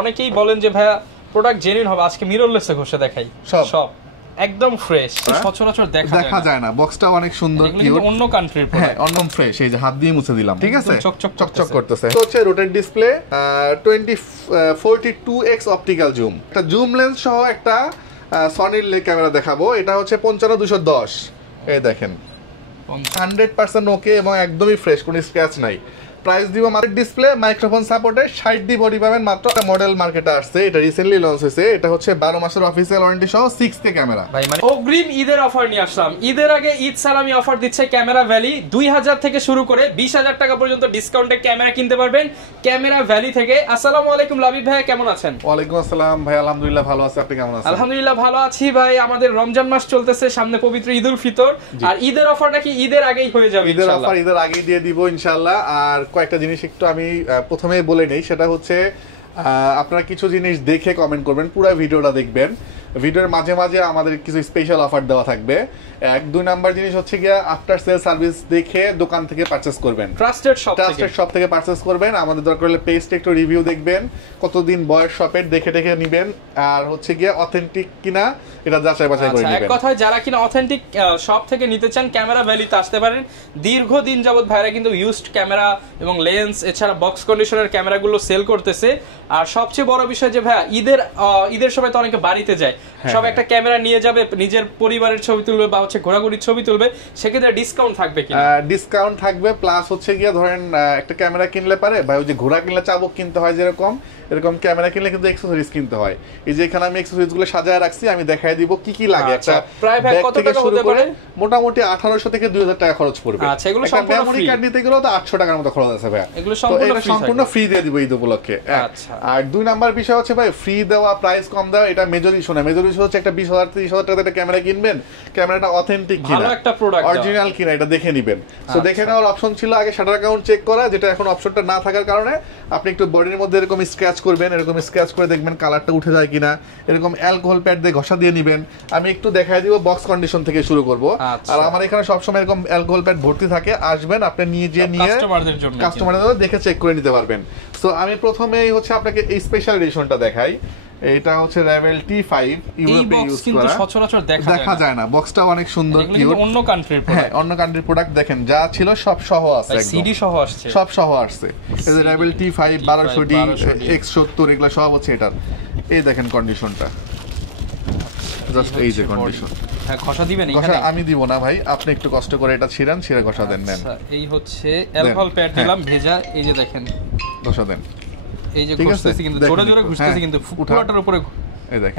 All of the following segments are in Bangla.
অনেকেই বলেন যে ভাইয়া প্রোডাক্ট জেনুইন হবে, আজকে মিররলেসে ঘষে দেখাই সব একদম ফ্রেশ, সচরাচর দেখা যায় না। বক্সটাও অনেক সুন্দর, কিউট, অন্য কান্ট্রির প্রোডাক্ট, একদম ফ্রেশ। এই যে হাত দিয়ে মুছে দিলাম, ঠিক আছে, চকচক করতেছে। তো হচ্ছে rotate display, 2042x optical zoom, একটা জুম লেন্স সহ একটা সনির ক্যামেরা দেখাবো। এটা হচ্ছে 55-210, এই দেখেন 100% ওকে এবং একদমই ফ্রেশ, কোনো স্ক্র্যাচ নাই। প্রাইস দিব মার্কেট ডিসপ্লে মাইক্রোফোন সাপোর্টে 60D বডি পাবেন মাত্র। মডেল মার্কেটে আসছে, এটা রিসেন্টলি লঞ্চ হয়েছে। এটা হচ্ছে 12 মাসের অফিসিয়াল ওয়ারেন্টি সহ 6K ক্যামেরা। ভাই মানে অগ্রিম ঈদের অফার নিয়ে আসলাম। ঈদের আগে ঈদ সালামি অফার দিচ্ছে ক্যামেরা ভ্যালি। 2000 থেকে শুরু করে 20000 টাকা পর্যন্ত ডিসকাউন্টে ক্যামেরা কিনতে পারবেন ক্যামেরা ভ্যালি থেকে। আসসালামু আলাইকুম লাবিব ভাই, কেমন আছেন? ওয়ালাইকুম আসসালাম ভাই, আলহামদুলিল্লাহ ভালো আছি, আপনি কেমন আছেন? আলহামদুলিল্লাহ ভালো আছি ভাই। আমাদের রমজান মাস চলতেছে, সামনে পবিত্র ঈদুল ফিতর, আর ঈদের অফারটা কি ঈদের আগেই হয়ে যাবে? ঈদের অফার ঈদের আগেই দিয়ে দিব ইনশাআল্লাহ। আর কয়েকটা জিনিস একটু আমি প্রথমেই বলে নেই, সেটা হচ্ছে আপনারা কিছু জিনিস দেখে কমেন্ট করবেন, পুরো ভিডিওটা দেখবেন। ভিডিওর মাঝে মাঝে আমাদের কিছু স্পেশাল অফার দেওয়া থাকবে। 1-2 নাম্বার জিনিস হচ্ছে গিয়ে আফটার সেল সার্ভিস দেখে দোকান থেকে পারচেজ করবেন, ট্রাস্টেড শপ থেকে পারচেজ করবেন। আমাদের দরকার হলে পেজটা একটু রিভিউ দেখবেন, কতদিন বয়স শপের দেখে নেবেন, আর হচ্ছে গিয়ে অথেন্টিক কিনা এটা যাচাই বাছাই করে নেবেন। এক কথায় যারা কিনা অথেন্টিক শপ থেকে নিতে চান ক্যামেরা ভ্যালিতে আসতে পারেন। দীর্ঘদিন যাবত ভাইরা কিন্তু ইউজড ক্যামেরা এবং লেন্স এছাড়া বক্স কন্ডিশনের ক্যামেরাগুলো সেল করতেছে। আর সবচেয়ে বড় বিষয় যে ভাইয়া ঈদের সময় তো অনেকে বাড়িতে যায়, সব একটা ক্যামেরা নিয়ে যাবে, নিজের পরিবারের ছবি তুলবে বা হচ্ছে ঘোরাঘুরির ছবি তুলবে, সেক্ষেত্রে ডিসকাউন্ট থাকবে কি? ডিসকাউন্ট থাকবে, প্লাস হচ্ছে গিয়ে ধরেন একটা ক্যামেরা কিনলে পারে ভাই, ওই যে ঘোরা কিনলে চাবুক কিনতে হয় যেরকম, এরকম ক্যামেরা কিনলে কিন্তু অ্যাকসেসরিজ কিনতে হয়। এই যে এখানে আমি অ্যাকসেসরিজ গুলো সাজায় রাখছি, আমি দেখাই দিব কি কি লাগে। একটা প্রায় ভাই কত টাকা হতে পারে? মোটামুটি 1800 থেকে 2000 টাকা খরচ পড়বে। আচ্ছা, এগুলো সম্পূর্ণ ফ্রি? মেমরি কার্ড নিতে গেলে তো 800 টাকার মতো খরচ আছে ভাই। এগুলো সম্পূর্ণ ফ্রি দিয়ে দিব ঈদ উপলক্ষে। আচ্ছা, আর 2 নাম্বার বিষয় হচ্ছে ভাই ফ্রি দেওয়া, প্রাইস কম দেওয়া, এটা মেজর ইস্যু না। মেজর ইস্যু হচ্ছে একটা 20,000-30,000 টাকা একটা ক্যামেরা কিনবেন, ক্যামেরাটা অথেন্টিক কিনা, ভালো একটা প্রোডাক্ট অরিজিনাল কিনা, এটা দেখে নেবেন। সো দেখে নেওয়ার অপশন ছিল আগে শাটার অ্যাকাউন্ট চেক করা, যেটা এখন অপশনটা না থাকার কারণে আপনি একটু বডির মধ্যে এরকম স্ক্র্যাচ করবেন, এরকম স্ক্র্যাচ করে দেখবেন কালারটা উঠে যায় কিনা, এরকম অ্যালকোহল প্যাড দিয়ে ঘষা দিয়ে নেবেন। আমি একটু দেখাই দিব বক্স কন্ডিশন থেকে শুরু করব। আর আমার এখানে সবসময় এরকম অ্যালকোহল প্যাড ভর্তি থাকে, আসবেন আপনি নিয়ে কাস্টমারদের দেখে চেক করে নিতে পারবেন। সো আমি প্রথমেই হচ্ছে আপনাকে এই স্পেশাল এডিশনটা দেখাই। এটা হচ্ছে Rebel T5, ইউরোপে ইউজ করা, সচরাচর দেখা যায় না। বক্সটাও অনেক সুন্দর, কিউট, অন্য কান্ট্রির প্রোডাক্ট, অন্য কান্ট্রির প্রোডাক্ট। দেখেন যা ছিল সব সহ আছে, একদম সিডি সহ আসছে, সব সহ আসছে। এই যে Rebel T5 1200D X70 এগুলা সব হচ্ছে এটার। এই দেখেন কন্ডিশনটা, জাস্ট এই যে কন্ডিশন। হ্যাঁ, ঘষা দিবেন এখানে? আমি দিব না ভাই, আপনি একটু কষ্ট করে এটা ছিঁড়ে ঘষা দেন। নেন, এই হচ্ছে অ্যালকোহল প্যাড দিলাম ভেজা, এই যে দেখেন ঘষা দেন। এই যে ঘষতেছি কিন্তু জোরে জোরে ঘষতেছি কিন্তু পুরোটার উপরে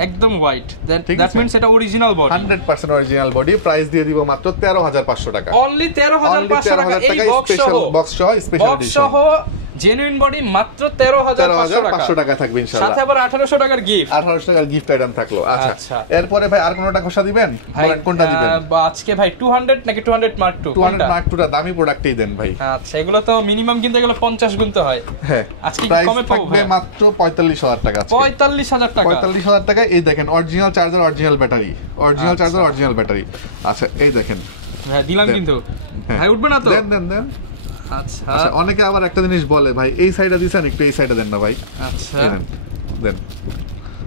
একদম হোয়াইট, দ্যাট মিন্স এটা original body, 100% original body. Price দিয়ে দিব মাত্র 13,500 টাকা, অনলি 13,500 টাকা। এই স্পেশাল বক্স সহ, স্পেশাল এডিশন জেনুইন বডি মাত্র 13,500 টাকা থাকবে ইনশাআল্লাহ। সাথে আবার 1800 টাকার গিফট, 1800 টাকার গিফট আইটেম থাকলো। আচ্ছা, এরপরে ভাই আর কোনটা ঘষা দিবেন? কোনটা দিবেন আজকে ভাই? 200 নাকি 200 Mark II? 200 Mark II টা দামি প্রোডাক্টই দেন ভাই। আচ্ছা, এগুলো তো মিনিমাম কিনতে গেলে 50 গুনতে হয়। হ্যাঁ, আজকে কি কমে পাবো? মাত্র 45,000 টাকা। 45,000 টাকা, 45,000 টাকা। এই দেখেন original charger, original battery, original charger, original battery. আচ্ছা, এই দেখেন হ্যাঁ দিলাম কিন্তু ভাই উঠবে না তো? দেন। আচ্ছা, অনেকে আবার একটা জিনিস বলে ভাই এই সাইডে দিছেন, একটু এই সাইডে দেন না ভাই। আচ্ছা দেন।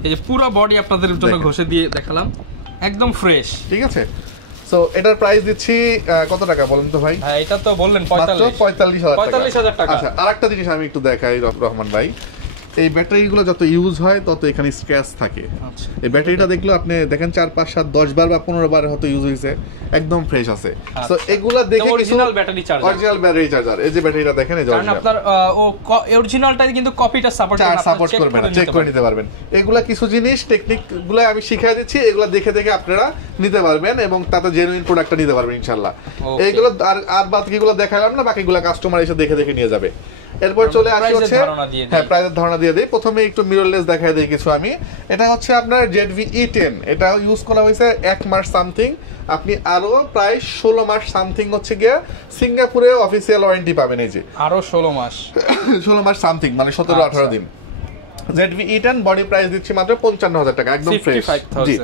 এই যে পুরো বডি আপনাদের জন্য ঘষে দিয়ে দেখালাম, একদম ফ্রেশ, ঠিক আছে। সো এটার প্রাইস দিচ্ছি কত টাকা বলেন তো ভাই? হ্যাঁ, এটা তো বললেন 45,000 টাকা। আচ্ছা, আরেকটা জিনিস আমি একটু দেখাই রহমান ভাই। এই ব্যাটারিগুলো যত ইউজ হয় তত এখানে স্ক্র্যাচ থাকে। এই ব্যাটারিটা দেখলে আপনি দেখেন 4 5 7 10 বার বা 15 বার হয়তো ইউজ হয়েছে, একদম ফ্রেশ আছে। সো এগুলা দেখে original battery charger, original battery charger. এই যে ব্যাটারিটা দেখেন, এই যে কারণ আপনার অরিজিনালটাই কিন্তু কপিটা সাপোর্ট করবে না, চেক করে নিতে পারবেন। এগুলা কিছু জিনিস টেকনিকগুলো আমি শিখিয়ে দিচ্ছি, এগুলা দেখে দেখে আপনারা নিতে পারবেন এবং তাতে জেনুইন প্রোডাক্টটা নিতে পারবেন ইনশাআল্লাহ। এইগুলো আর বাকিগুলো দেখালাম না, বাকিগুলো কাস্টমার এসে দেখে দেখে নিয়ে যাবে। এরপর চলে আসি হচ্ছে প্রাইসের ধারণা দিয়ে দিই। প্রথমে একটু মিররলেস দেখাই দিই কিছু আমি। এটা হচ্ছে আপনার ZV E10, এটা ইউজ করা হয়েছে 1 মাস সামথিং। আপনি আরো প্রায় 16 মাস সামথিং হচ্ছে গিয়ে সিঙ্গাপুরে অফিসিয়াল ওয়ারেন্টি পাবেন। এই যে আরো 16 মাস সামথিং, মানে 17-18 দিন। ZV E10 বডি প্রাইস দিচ্ছি মাত্র 55,000 টাকা, একদম ফ্রেশ। জি,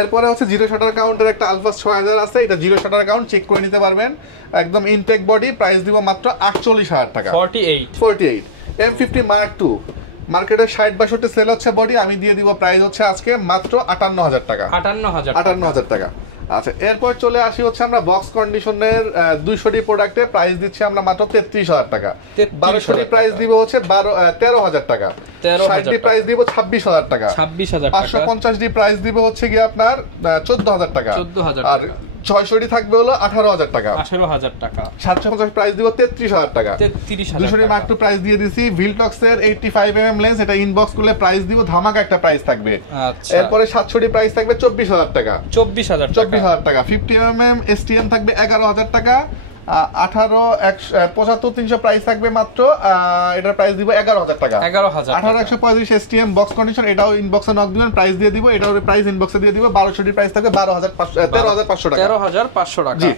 এরপরে হচ্ছে জিরো শাটার কাউন্টের একটা আলফা 6000 আছে, এটা জিরো শাটার কাউন্ট, চেক করে নিতে পারবেন, একদম ইনটেক বডি। প্রাইস দিব মাত্র 48,000 টাকা, 48 M50 Mark II। মার্কেটে 60-62 সেল হচ্ছে বডি, আমি দিয়ে দিব প্রাইস হচ্ছে আজকে মাত্র 58,000 টাকা। 58,000 টাকা। আচ্ছা, এরপর চলে আসি হচ্ছে আমরা বক্স কন্ডিশনের 200টি প্রোডাক্টে প্রাইস দিচ্ছি আমরা মাত্র 33,000 টাকা। 1200টি প্রাইস দিব হচ্ছে 13,000 টাকা। 60টি প্রাইস দিব 26,000 টাকা। 550টি প্রাইস দিব হচ্ছে কি আপনার 14,000 টাকা। আর 600টি থাকবে হলো 18,000 টাকা। 750 প্রাইস দিব 33,000 টাকা। 200টি মাত্র প্রাইস দিয়ে দিছি। ভিলটক্স এর 85mm লেন্স, এটা ইনবক্স করলে প্রাইস দিব ধামাকা একটা প্রাইস থাকবে। এরপরে 700টি প্রাইস থাকবে 24,000 টাকা। 24,000 টাকা। 50mm STM থাকবে 11,000 টাকা। 75-300 প্রাইস থাকবে মাত্র, এটার প্রাইস দিব 11,000 টাকা। 18-135 STM বক্স কন্ডিশন, এটাও ইনবক্সে নক দিবেন, প্রাইস দিয়ে দিব। এটার প্রাইস ইনবক্সে দিয়ে দিব। 1200টি প্রাইস থাকবে 13,500 টাকা। 13,500 টাকা। জি।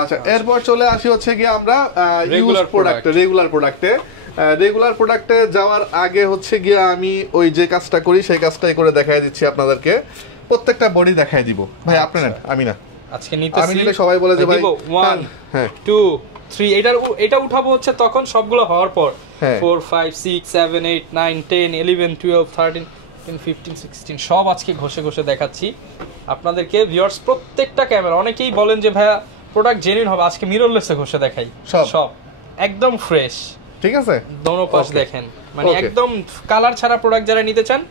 আচ্ছা, এরপর চলে আসি হচ্ছে কি আমরা রেগুলার প্রোডাক্টে যাওয়ার আগে হচ্ছে গিয়ে আমি ওই যে কাজটা করি সেই কাজটাই করে দেখাই দিচ্ছি আপনাদেরকে। প্রত্যেকটা বডি দেখাই দিব ভাই, আপনি নেন, আমি না। আজকে নিতেছি, নিলে সবাই বলে যে ভাই 1 2 3 এটা উঠাবো হচ্ছে তখন সবগুলো হওয়ার পর 4 5 6 7 8 9 10 11 12 13 15 16 সব আজকে ঘষে ঘষে দেখাচ্ছি আপনাদেরকে ভিউয়ার্স। প্রত্যেকটা ক্যামেরা, অনেকেই বলেন যে ভাইয়া প্রোডাক্ট জেনুইন হবে, আজকে মিররলেসে ঘষে দেখাই সব একদম ফ্রেশ। ঠিক আছে, দোনো পাশ দেখেন, মানে একদম কালার ছাড়া প্রোডাক্ট যারা নিতে চান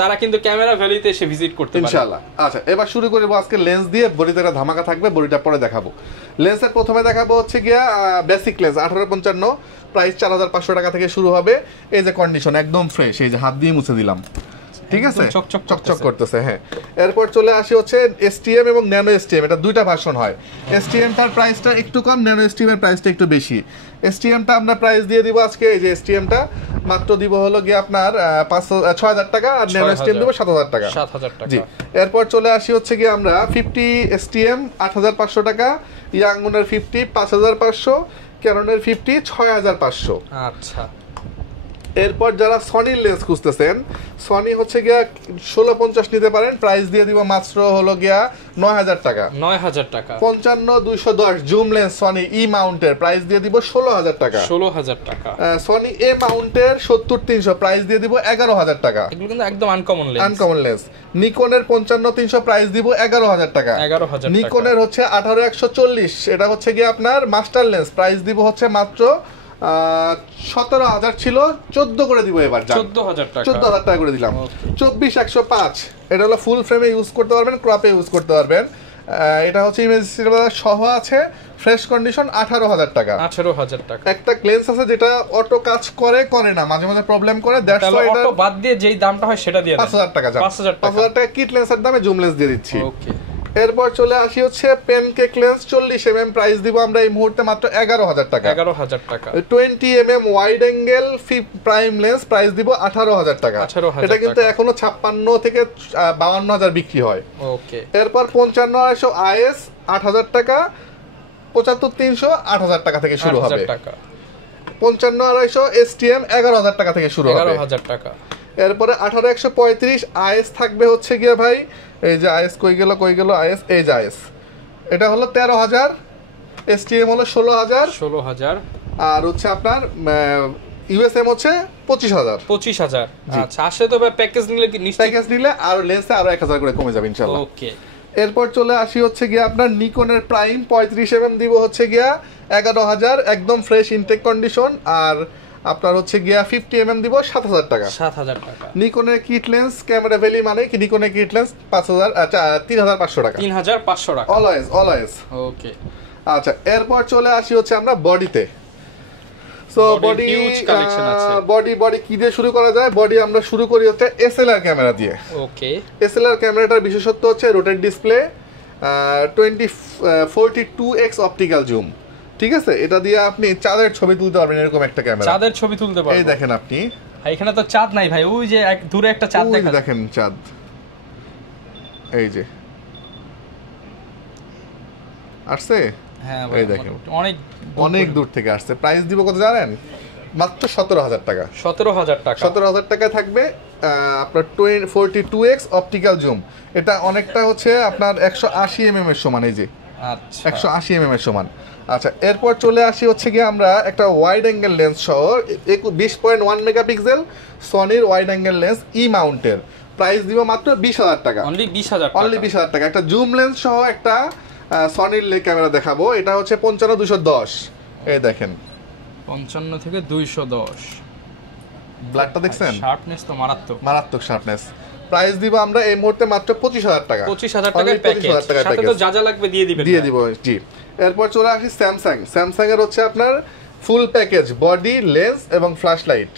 তারা কিন্তু ক্যামেরা ভ্যালিতে এসে ভিজিট করতে পারে ইনশাআল্লাহ। আচ্ছা, এবার শুরু করব আজকে লেন্স দিয়ে। বডিতে একটা ধামাকা থাকবে, বডিটা পরে দেখাবো। লেন্সের প্রথমে দেখাবো হচ্ছে গিয়া বেসিক লেন্স 1855, প্রাইস 4,500 টাকা থেকে শুরু হবে। এই যে কন্ডিশন একদম ফ্রেশ, এই যে হাত দিয়ে মুছে দিলাম, ঠিক আছে, চকচক করতেছে। হ্যাঁ, এরপর চলে আসি হচ্ছে STM এবং ন্যানো STM, এটা দুইটা ভার্সন হয়। STM টার প্রাইসটা একটু কম, ন্যানো STM এর প্রাইসটা একটু বেশি। STM টা আমরা প্রাইস দিয়ে দিব আজকে, এই যে STM টা মাত্র দিব হলো গিয়ে আপনার 6,000 টাকা, আর ন্যানো STM দিব 7,000 টাকা। জি। এরপর চলে আসি হচ্ছে গিয়ে আমরা 50 STM 8,500 টাকা, ইয়াংগুনের 50 5,500, ক্যাননের 50 6,500। আচ্ছা, এরপর যারা সনির লেন্স খুঁজতেছেন, সনি হচ্ছে গিয়া 1650 নিতে পারেন, প্রাইস দিয়ে দিব মাত্র হলো গিয়া 9,000 টাকা। 9,000 টাকা। 55-210 জুম লেন্স সনি ই মাউন্টের, প্রাইস দিয়ে দিব 16,000 টাকা। 16,000 টাকা। সনি এ মাউন্টের 70-300, প্রাইস দিয়ে দিব 11,000 টাকা। এগুলো কিন্তু একদম আনকমন লেন্স। নিকনের 55-300, প্রাইস দিব 11,000 টাকা। 11,000 টাকা। নিকনের হচ্ছে 18-140, এটা হচ্ছে গিয়ে আপনার মাস্টার লেন্স, প্রাইস দিব হচ্ছে মাত্র 17,000 ছিল, 14 করে দিব এবার। 14,000 টাকা করে দিলাম। 24-105, এটা হলো ফুল ফ্রেমে ইউজ করতে পারবেন, ক্রপে ইউজ করতে পারবেন। এটা হচ্ছে ইমেজ সহ আছে, ফ্রেশ কন্ডিশন, 18,000 টাকা। 18,000 টাকা। একটা লেন্স আছে যেটা অটো কাজ করে না, মাঝে মাঝে প্রবলেম করে, দ্যাটস ওয়াই এটা অটো বাদ দিয়ে যেই দামটা হয় সেটা দিয়ে 5,000 টাকা। 5,000 টাকা কিট লেন্সের দামে জুম লেন্স দিয়ে দিচ্ছি। ওকে। এরপর চলে আসি হচ্ছে পেনকেক লেন্স 40mm, প্রাইস দিব আমরা এই মুহূর্তে মাত্র 11,000 টাকা। 11,000 টাকা। 20mm wide angle prime lens, price দিব 18,000 টাকা। এটা কিন্তু এখনো 56 থেকে 52,000 বিক্রি হয়। ওকে। এরপর 55-250 IS 8,000 টাকা, 75-300 8,000 টাকা থেকে শুরু হবে। 55-250 STM 11,000 টাকা থেকে শুরু হবে। 11,000 টাকা। এরপরে 18-135 IS থাকবে হচ্ছে গিয়ে ভাই, এই যে IS কই গেল IS, এই যে IS, এটা হলো 13,000, STM হলো 16,000, আর হচ্ছে আপনার USM হচ্ছে 25,000। আচ্ছা, আসলে তো প্যাকেজ নিলে কি প্যাকেজ নিলে আর লেন্সে আরো 1,000 করে কমে যাবে ইনশাআল্লাহ। ওকে। এরপর চলে আসি হচ্ছে গিয়ে আপনার নিকনের প্রাইম 35mm দিব হচ্ছে গিয়া 11,000, একদম ফ্রেশ ইনটেক কন্ডিশন। আর আপনার হচ্ছে গিয়া 50mm দিব 7,000 টাকা। 7,000 টাকা। নিকনের কিট লেন্স ক্যামেরা ভ্যালি মানে কি, নিকনের কিট লেন্স 3,500 টাকা। 3,500 টাকা। অলওয়েজ। ওকে। আচ্ছা, এরপর চলে আসি হচ্ছে আমরা বডিতে। সো বডি কি দিয়ে শুরু করা যায়? বডি আমরা শুরু করি হচ্ছে SLR ক্যামেরা দিয়ে। ওকে। SLR ক্যামেরাটার বিশেষত্ব হচ্ছে rotate display, 42x optical zoom, ঠিক আছে। এটা দিয়ে আপনি চাঁদের ছবি তুলতে পারবেন, এরকম একটা ক্যামেরা। চাঁদের ছবি তুলতে পারবেন। এই দেখেন আপনি, এখানে তো চাঁদ নাই ভাই, ওই যে দূরে একটা চাঁদ দেখা যায়, দেখেন চাঁদ, এই যে আসছে। হ্যাঁ ভাই, এই দেখেন অনেক দূর থেকে আসছে। প্রাইস দিব কত জানেন? মাত্র 17,000 টাকা। 17,000 টাকা। 17,000 টাকা থাকবে আপনার 42x অপটিক্যাল জুম। এটা অনেকটা হচ্ছে আপনার 180mm এর সমান, এই যে 180mm এর সমান। আচ্ছা, এরপর চলে আসি হচ্ছে গিয়ে আমরা একটা ওয়াইড অ্যাঙ্গেল লেন্স সহ 20.1 মেগাপিক্সেল সনির ওয়াইড অ্যাঙ্গেল লেন্স ই মাউন্টের, প্রাইস দিব মাত্র 20,000 টাকা। অনলি 20,000 টাকা। অনলি 20,000 টাকা। একটা জুম লেন্স সহ একটা সনির ক্যামেরা দেখাবো, এটা হচ্ছে 55-210। এই দেখেন 55 থেকে 210, ব্ল্যাকটা দেখছেন, শার্পনেস তো মারাত্মক, মারাত্মক শার্পনেস। প্রাইস দিব আমরা এই মুহূর্তে মাত্র 25,000 টাকা। 25,000 টাকার প্যাকেজ, সাথে তো যা যা লাগবে দিয়ে দিবেন, দিয়ে দিব। জি, এরপর চলে আসি স্যামসাং এর হচ্ছে আপনার ফুল প্যাকেজ বডি, লেন্স এবং ফ্ল্যাশ লাইট,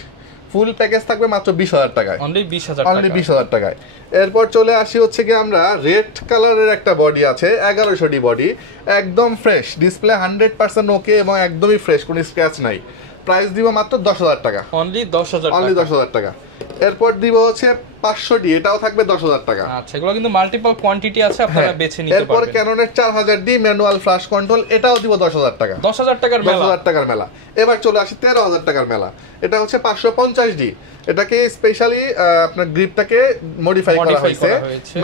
ফুল প্যাকেজ থাকবে মাত্র 20,000 টাকায়। অনলি 20,000 টাকা, অনলি 20,000 টাকায়। এরপর চলে আসি হচ্ছে কি আমরা রেড কালারের একটা বডি আছে 1100 ডি বডি, একদম ফ্রেশ, ডিসপ্লে 100% ওকে এবং একদমই ফ্রেশ, কোনো স্ক্র্যাচ নাই। প্রাইস দিব মাত্র 10,000 টাকা। অনলি 10,000 টাকা। অনলি 10,000 টাকা। এরপর দিব হচ্ছে 500 ডি, এটাও থাকবে 10,000 টাকা। আচ্ছা, এগুলো কিন্তু মাল্টিপল কোয়ান্টিটি আছে, আপনারা বেছে নিতে পারবেন। এরপর ক্যাননের 4000 ডি ম্যানুয়াল ফ্ল্যাশ কন্ট্রোল, এটাও দিব 10,000 টাকা। 10,000 টাকার মেলা, 10,000 টাকার মেলা। এবার চলে আসি 13,000 টাকার মেলা, এটা হচ্ছে 550 ডি। এটাকে স্পেশালি আপনার গ্রিপটাকে মডিফাই করা হয়েছে,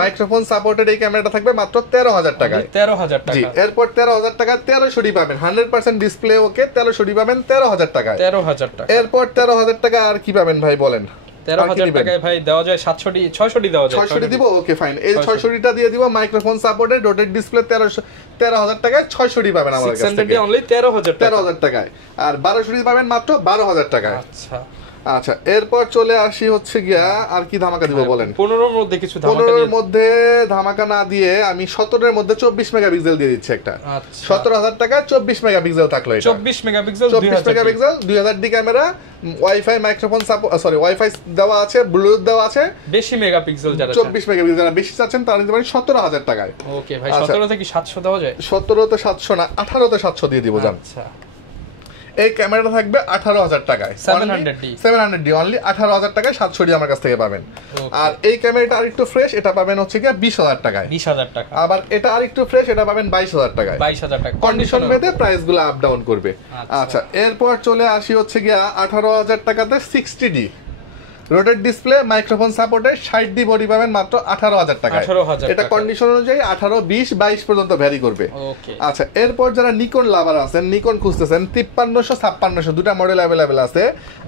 মাইক্রোফোন সাপোর্টেড এই ক্যামেরাটা থাকবে মাত্র 13,000 টাকায়। 13,000 টাকা। জি, এরপর 13,000 টাকা 1300 ডি পাবেন, 100% ডিসপ্লে ওকে, 1300 ডি পাবেন 13,000 টাকায়। 13,000 টাকা। এরপর 13,000 টাকা আর কি পাবেন ভাই বলেন? 13,000 টাকায় ভাই দেওয়া যায় 700 ডি, 600 ডি দেওয়া যায়। 600 ডি দিব, ওকে ফাইন। এই 600 ডিটা দিয়ে দিব, মাইক্রোফোন সাপোর্টেড রোটেট ডিসপ্লে 13,000 টাকায় 600 ডি পাবেন আমাদের কাছ থেকে। 600 ডি অনলি 13,000 টাকায়। আর 1200 ডি পাবেন মাত্র 12,000 টাকায়। আচ্ছা আচ্ছা, এরপর চলে আসি হচ্ছে গিয়া আর কি ধামাকা দিব বলেন? 15 এর মধ্যে কিছু ধামাকা দিয়ে, 15 এর মধ্যে ধামাকা না দিয়ে আমি 17 এর মধ্যে 24 মেগাপিক্সেল দিয়ে দিচ্ছি একটা। আচ্ছা 17,000 টাকা 24 মেগাপিক্সেল থাকলো এটা। 24 megapixel 24 megapixel 2000 D camera, wifi microphone sorry wifi দেওয়া আছে, ব্লুটুথ দেওয়া আছে। বেশি মেগাপিক্সেল যারা 24 মেগাপিক্সেল যারা বেশি চাচ্ছেন তারা নিতে পারেন 17,000 টাকায়। ওকে ভাই, 17 থেকে 700 দেওয়া যায়? 17 তে 700 না, 18 তে 700 দিয়ে দিব জান। আচ্ছা, এই ক্যামেরাটা থাকবে 18,000 টাকায়, 700 ডি অনলি 18,000 টাকায় 700 ডি আমার কাছ থেকে পাবেন। আর এই ক্যামেরাটা আরেকটু ফ্রেশ, এটা পাবেন হচ্ছে কি 20,000 টাকায়। 20,000 টাকা। আবার এটা আরেকটু ফ্রেশ, এটা পাবেন 22,000 টাকায়। 22,000 টাকা। কন্ডিশন ভেদে প্রাইসগুলো আপ ডাউন করবে। আচ্ছা, এরপর চলে আসি হচ্ছে গিয়া 18,000 টাকাতে 60 ডি রোটেট ডিসপ্লে, মাইক্রোফোন সাপোর্টে 60 ডি বডি পাবেন মাত্র 18,000 টাকায়। এটা কন্ডিশন অনুযায়ী 18, 20, 22 পর্যন্ত ভ্যারি করবে। আচ্ছা, এরপর যারা নিকন লাভার আছেন, নিকন খুঁজতেছেন, 5300, 5600 দুটা মডেল অ্যাভেলেবেল আছে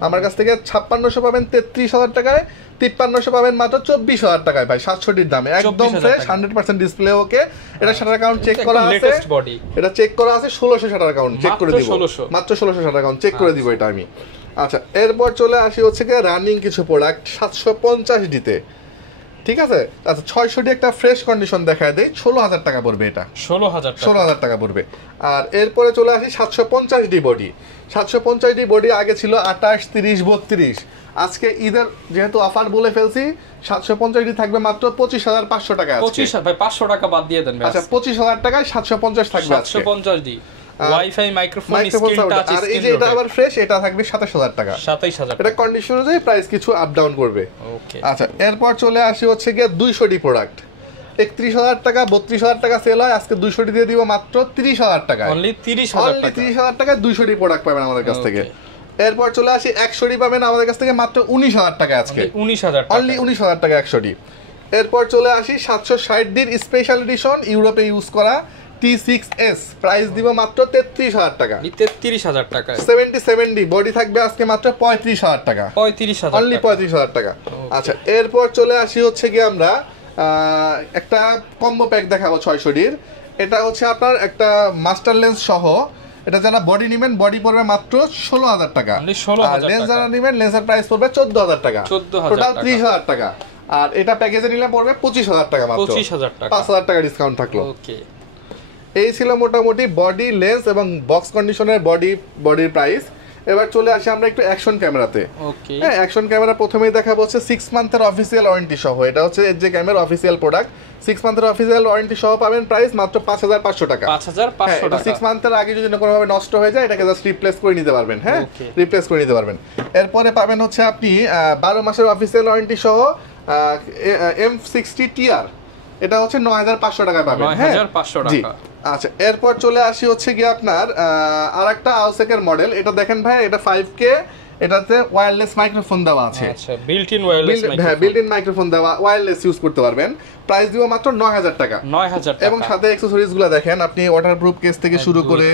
আমার কাছ থেকে। 5600 পাবেন 33,000 টাকায়, 5300 পাবেন মাত্র 24,000 টাকায় ভাই, 700 ডির দামে, একদম ফ্রেশ, 100% ডিসপ্লে ওকে। এটা শাটার অ্যাকাউন্ট চেক করা আছে, এটা চেক করা আছে 1600 শাটার অ্যাকাউন্ট চেক করে দিব, মাত্র 1600 শাটার অ্যাকাউন্ট চেক করে দিব এটা আমি। আচ্ছা, এরপর চলে আসি হচ্ছে কি রানিং কিছু প্রোডাক্ট 750 ডিতে, ঠিক আছে। আচ্ছা, 600 ডি একটা ফ্রেশ কন্ডিশন দেখায় দেই, 16,000 টাকা পড়বে এটা, 16,000 টাকা পড়বে। আর এরপরে চলে আসি 750 ডি বডি। 750 ডি বডি আগে ছিল 28, 30, 32, আজকে ঈদের যেহেতু অফার বলে ফেলছি, 750 ডি থাকবে মাত্র 25,500 টাকা। 25 ভাই 500 টাকা বাদ দিয়ে দেন। আচ্ছা, 25,000 টাকায় 750 থাকবে আজকে। 750 D wifi microphone screen touch screen, আর এই যে এটা আবার ফ্রেশ, এটা থাকবে 27,000 টাকা। 27,000 এটা কন্ডিশন অনুযায়ী প্রাইস কিছু আপ ডাউন করবে। ওকে। আচ্ছা, এরপর চলে আসি হচ্ছে গিয়ে 200 ডি প্রোডাক্ট। 31,000 টাকা 32,000 টাকা সেল হয়, আজকে 200 ডি দিয়ে দিব মাত্র 30,000 টাকায়। অনলি 30,000 টাকা। 30,000 টাকায় 200 ডি প্রোডাক্ট পাবেন আমাদের কাছ থেকে। এরপর চলে আসি 100 ডি পাবেন আমাদের কাছ থেকে মাত্র 19,000 টাকা আজকে। 19,000 টাকা, অনলি 19,000 টাকা 100 ডি। এরপর চলে আসি 760 ডির স্পেশাল এডিশন ইউরোপে ইউজ করা T6s, প্রাইস দিব মাত্র 33,000 টাকা। 33,000 টাকা। 77 ডি বডি থাকবে আজকে মাত্র 35,000 টাকা। 35,000 অনলি 35,000 টাকা। আচ্ছা, এরপর চলে আসি হচ্ছে কি আমরা একটা কম্বো প্যাক দেখাবো 600 ডির। এটা হচ্ছে আপনার একটা মাস্টার লেন্স সহ, এটা যারা বডি নেবেন বডি পড়বে মাত্র 16,000 টাকা। আর লেন্স যারা নেবেন লেন্সের প্রাইস পড়বে 14,000 টাকা, টোটাল 30,000 টাকা। আর এটা প্যাকেজে নিলে পড়বে 25,000 টাকা মাত্র, 25,000 টাকা, 5,000 টাকা ডিসকাউন্ট থাকলো। ওকে। এই ছিল মোটামুটি বডি, লেন্স এবং বক্স কন্ডিশনের বডির প্রাইস। এবার চলে আসি আমরা একটু অ্যাকশন ক্যামেরাতে। ওকে, হ্যাঁ, অ্যাকশন ক্যামেরা প্রথমেই দেখাবো হচ্ছে 6 মান্থের অফিসিয়াল ওয়ারেন্টি সহ। এটা হচ্ছে যে ক্যামেরা অফিসিয়াল প্রোডাক্ট, 6 মান্থের অফিসিয়াল ওয়ারেন্টি সহ পাবেন, প্রাইস মাত্র 5,500 টাকা। 5,500 টাকা। 6 মান্থের আগে যদি কোনোভাবে নষ্ট হয়ে যায় এটাকে জাস্ট রিপ্লেস করে নিতে পারবেন। হ্যাঁ, রিপ্লেস করে নিতে পারবেন। এরপরে পাবেন হচ্ছে আপনি 12 মাসের অফিসিয়াল ওয়ারেন্টি সহ M60 TR, এটা হচ্ছে 9,500 টাকায় পাবেন। 9,500 টাকা। আচ্ছা, এরপর চলে আসি হচ্ছে কি আপনার আরেকটা আউসেকের মডেল। এটা দেখেন ভাই, এটা 5K এটাতে ওয়্যারলেস মাইক্রোফোন দেওয়া আছে। আচ্ছা, বিল্ট ইন ওয়্যারলেস মাইক্রোফোন। হ্যাঁ, বিল্ট ইন মাইক্রোফোন দেওয়া, ওয়্যারলেস ইউজ করতে পারবেন। প্রাইস দিব মাত্র 9000 টাকা। 9000 টাকা। এবং সাথে অ্যাকসেসরিজ গুলো দেখেন আপনি, ওয়াটারপ্রুফ কেস থেকে শুরু করে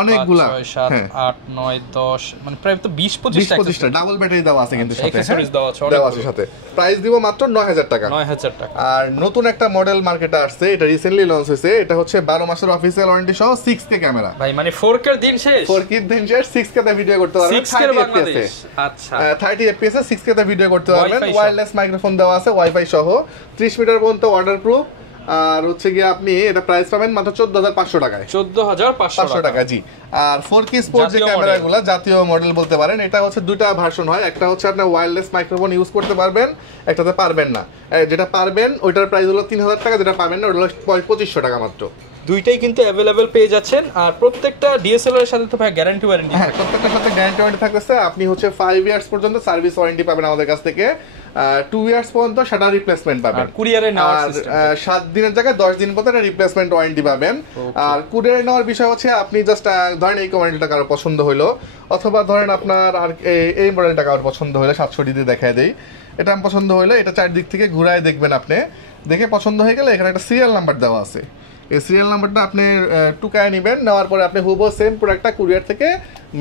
অনেকগুলা 6 7 8 9 10 মানে প্রায় তো 20-25 টা ডাবল ব্যাটারি দেওয়া আছে কিন্তু সাথে, অ্যাকসেসরিজ দেওয়া আছে সাথে। প্রাইস দিব মাত্র 9000 টাকা। 9000 টাকা। আর নতুন একটা মডেল মার্কেটে আসছে, এটা রিসেন্টলি লঞ্চ হয়েছে। এটা হচ্ছে 12 মাসের অফিসিয়াল ওয়ারেন্টি সহ 6K ক্যামেরা। ভাই মানে 4K এর দিন শেষ। 4K এর দিন শেষ, 6K তে ভিডিও করতে পারবেন 6K বাংলাদেশ। আচ্ছা, 30 FPS এ 6K তে ভিডিও করতে পারবেন। ওয়্যারলেস মাইক্রোফোন দেওয়া আছে, ওয়াইফাই সহ, 30 মিটার পর্যন্ত ওয়াটারপ্রুফ। আর হচ্ছে গিয়ে আপনি এটা প্রাইস পাবেন মাত্র 14500 টাকায়। 14500 টাকা, জি। আর 4K স্পোর্ট যে ক্যামেরাগুলো, জাতীয় মডেল বলতে পারেন, এটা হচ্ছে দুইটা ভার্সন হয়। একটা হচ্ছে আপনি ওয়্যারলেস মাইক্রোফোন ইউজ করতে পারবেন, একটাতে পারবেন না। যেটা পারবেন ওইটার প্রাইস হলো 3000 টাকা, যেটা পাবেন না ওটা হলো 2500 টাকা মাত্র। দুইটাই কিন্তু अवेलेबल পেয়ে যাচ্ছেন। আর প্রত্যেকটা ডিএসএলআর এর সাথে তো ভাই গ্যারান্টি ওয়ারেন্টি। হ্যাঁ, প্রত্যেকটার সাথে গ্যারান্টি ওয়ারেন্টি থাকতেছে। আপনি হচ্ছে 5 ইয়ার্স পর্যন্ত সার্ভিস ওয়ারেন্টি পাবেন আমাদের কাছ থেকে, 2 ইয়ার্স পর্যন্ত সেটা রিপ্লেসমেন্ট পাবেন। আর কুরিয়ারে নেওয়ার সিস্টেম 7 দিনের জায়গায় 10 দিন পর্যন্ত রিপ্লেসমেন্ট ওয়ারেন্টি পাবেন। আর কুরিয়ারে নেওয়ার বিষয় হচ্ছে আপনি জাস্ট ধরেন এই কোয়ালিটিটা কারো পছন্দ হলো, অথবা ধরেন আপনার আর এই মডেলটা কারো পছন্দ হলো, 700 দিয়ে দেখায় দেই, এটা পছন্দ হলো, এটা চারদিক থেকে ঘুরায় দেখবেন আপনি, দেখে পছন্দ হয়ে গেলে এখানে একটা সিরিয়াল নাম্বার দেওয়া আছে। এই সিরিয়াল নাম্বারটা আপনি টুকায় নেবেন, নেওয়ার পরে আপনি হুবহু সেম প্রোডাক্টটা কুরিয়ার থেকে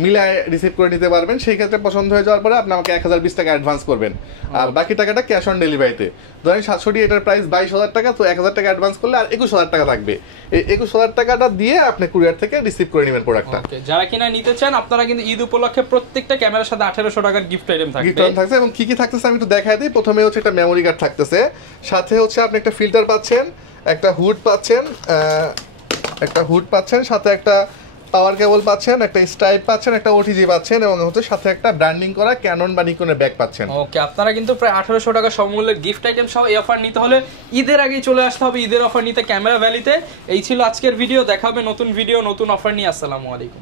মিলায় রিসিভ করে নিতে পারবেন। সেই ক্ষেত্রে পছন্দ হয়ে যাওয়ার পরে আপনি আমাকে 1020 টাকা অ্যাডভান্স করবেন, আর বাকি টাকাটা ক্যাশ অন ডেলিভারিতে। ধরেন 700 এটার প্রাইস 22000 টাকা, তো 1000 টাকা অ্যাডভান্স করলে আর 21000 টাকা থাকবে। এই 21000 টাকাটা দিয়ে আপনি কুরিয়ার থেকে রিসিভ করে নেবেন প্রোডাক্টটা। যারা কিনা নিতে চান আপনারা কিন্তু ঈদ উপলক্ষে প্রত্যেকটা ক্যামেরার সাথে 1800 টাকার গিফট আইটেম থাকবে। গিফট আইটেম থাকছে, এবং কি কি থাকতেছে আমি একটু দেখাই দিই। প্রথমে হচ্ছে একটা মেমোরি কার্ড থাকতেছে, সাথে হচ্ছে আপনি একটা ফিল্টার পাচ্ছেন, একটা হুড পাচ্ছেন, সাথে একটা পাওয়ার কেবল পাচ্ছেন, একটা স্ট্রাইপ পাচ্ছেন, একটা ওটিজি পাচ্ছেন, এবং হচ্ছে সাথে একটা ব্র্যান্ডিং করা ক্যানন বা নিকনের ব্যাগ পাচ্ছেন। ওকে, আপনারা কিন্তু প্রায় 1800 টাকা সমমূল্যের গিফট আইটেম সহ এই অফার নিতে হলে ঈদের আগেই চলে আসতে হবে ঈদের অফার নিতে ক্যামেরা ভ্যালিতে। এই ছিল আজকের ভিডিও, দেখা হবে নতুন ভিডিও নতুন অফার নিয়ে। আসসালামু আলাইকুম।